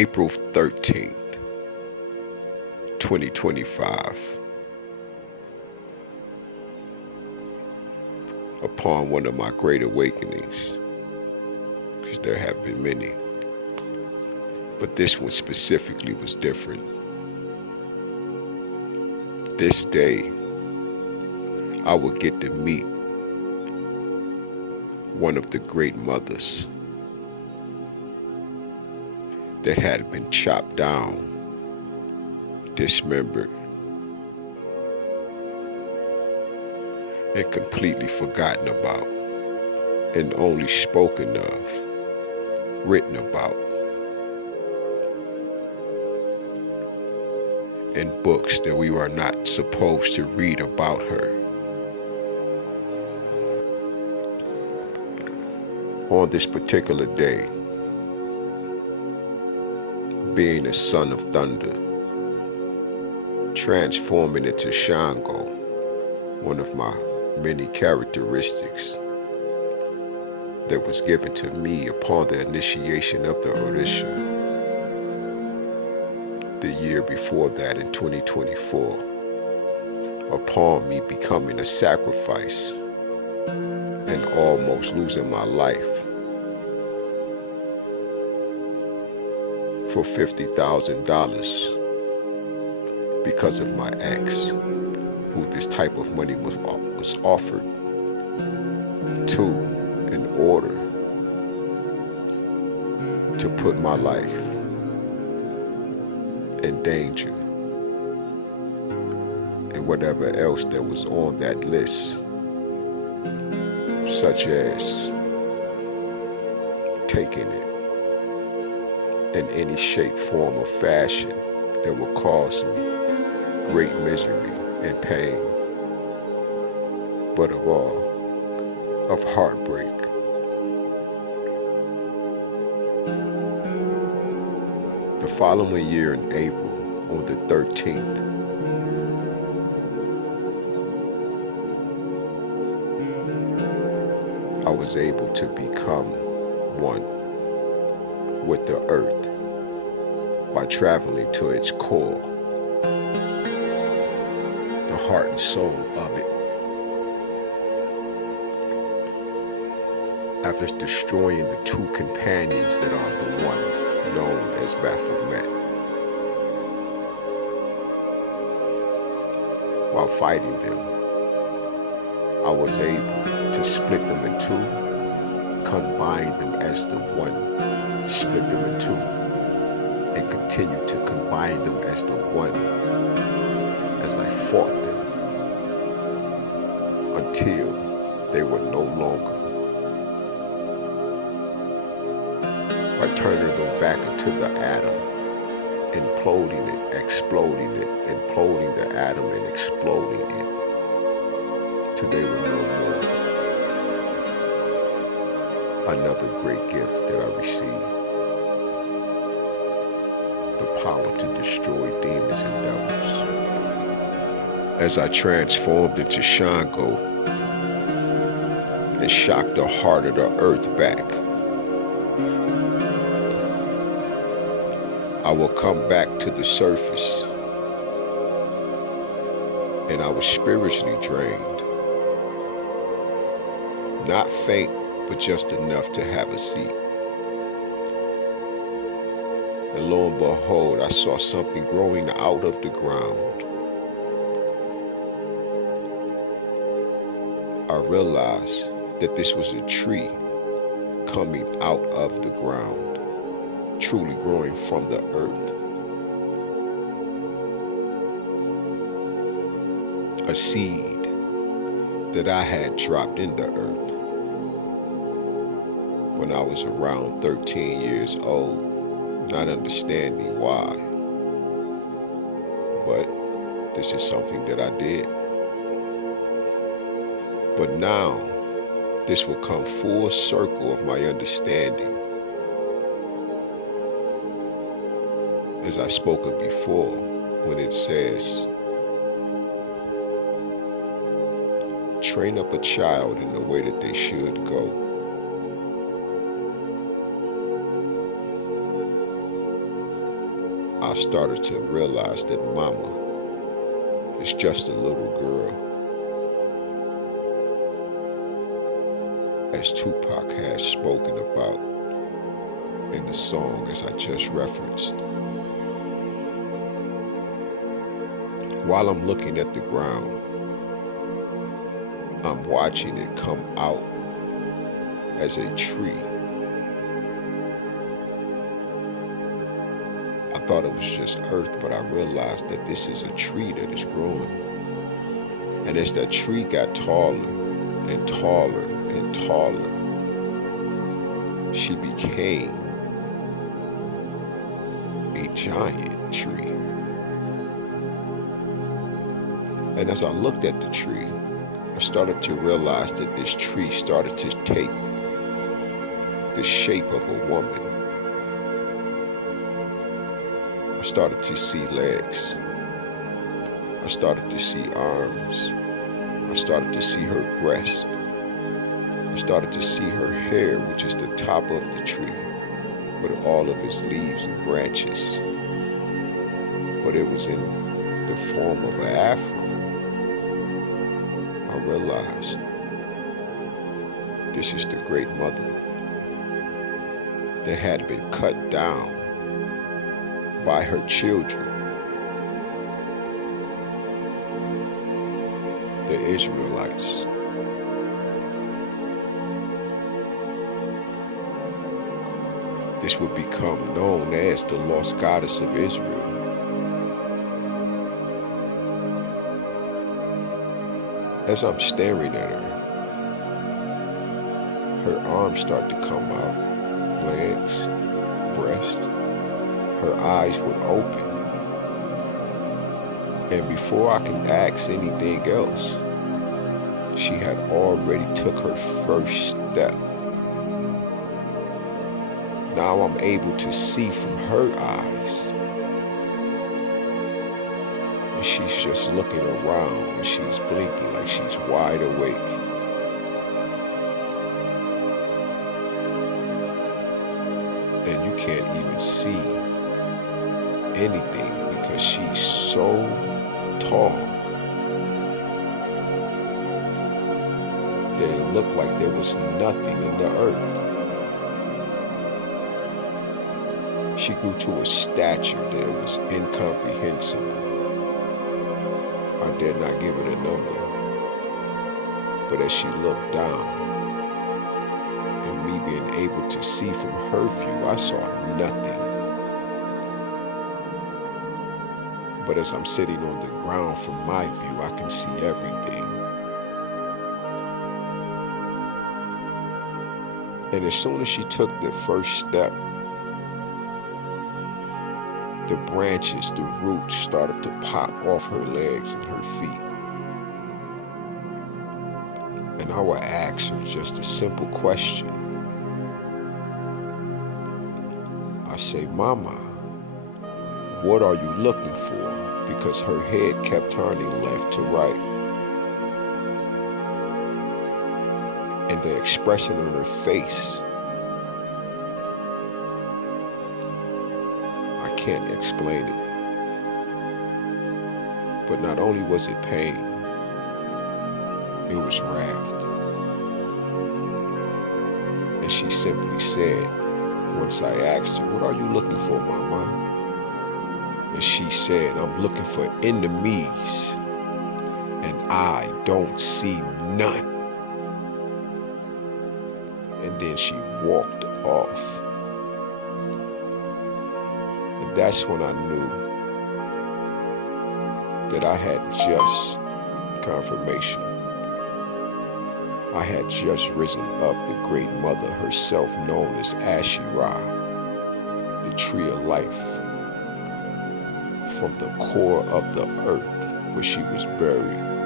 April 13th, 2025, upon one of my great awakenings, because there have been many, but this one specifically was different. This day, I would get to meet one of the great mothers that had been chopped down, dismembered, and completely forgotten about, and only spoken of, written about, in books that we are not supposed to read about her. On this particular day, being a son of thunder, transforming into Shango, one of my many characteristics that was given to me upon the initiation of the Orisha the year before that in 2024, upon me becoming a sacrifice and almost losing my life for $50,000 because of my ex, who this type of money was offered to in order to put my life in danger, and whatever else that was on that list, such as taking it in any shape, form, or fashion that would cause me great misery and pain, but of all, of heartbreak. The following year in April, on the 13th, I was able to become one with the earth by traveling to its core, the heart and soul of it. After destroying the two companions that are the one known as Baphomet, while fighting them, I was able to split them in two, combine them as the one, split them in two, and continue to combine them as the one as I fought them until they were no longer. By turning them back into the atom, imploding it, exploding it, imploding the atom and exploding it till they were no more. Another great gift that I received. The power to destroy demons and devils. As I transformed into Shango and shocked the heart of the earth back, I will come back to the surface, and I was spiritually drained. Not faint, but just enough to have a seat. And lo and behold, I saw something growing out of the ground. I realized that this was a tree coming out of the ground, truly growing from the earth. A seed that I had dropped in the earth when I was around 13 years old, not understanding why. But this is something that I did. But now, this will come full circle of my understanding. As I spoken before, when it says, train up a child in the way that they should go. I started to realize that Mama is just a little girl, as Tupac has spoken about in the song as I just referenced. While I'm looking at the ground, I'm watching it come out as a tree. I thought it was just earth, but I realized that this is a tree that is growing. And as that tree got taller and taller and taller, she became a giant tree. And as I looked at the tree, I started to realize that this tree started to take the shape of a woman. I started to see legs. I started to see arms. I started to see her breast. I started to see her hair, which is the top of the tree, with all of its leaves and branches. But it was in the form of an afro. I realized this is the great mother that had been cut down by her children, the Israelites. This would become known as the lost goddess of Israel. As I'm staring at her, her arms start to come out, legs, breast. Her eyes would open. And before I can ask anything else, she had already took her first step. Now I'm able to see from her eyes. And she's just looking around and she's blinking like she's wide awake. And you can't even see anything because she's so tall that it looked like there was nothing in the earth. She grew to a stature that was incomprehensible. I dare not give it a number, but as she looked down, and me being able to see from her view, I saw nothing. But as I'm sitting on the ground from my view, I can see everything. And as soon as she took the first step, the branches, the roots started to pop off her legs and her feet. And I would ask her just a simple question. I say, Mama, what are you looking for? Because her head kept turning left to right. And the expression on her face, I can't explain it. But not only was it pain, it was wrath. And she simply said, once I asked her, what are you looking for, Mama? And she said, I'm looking for enemies, and I don't see none. And then she walked off. And that's when I knew that I had just confirmation. I had just risen up the great mother herself, known as Asherah, the tree of life, from the core of the earth where she was buried.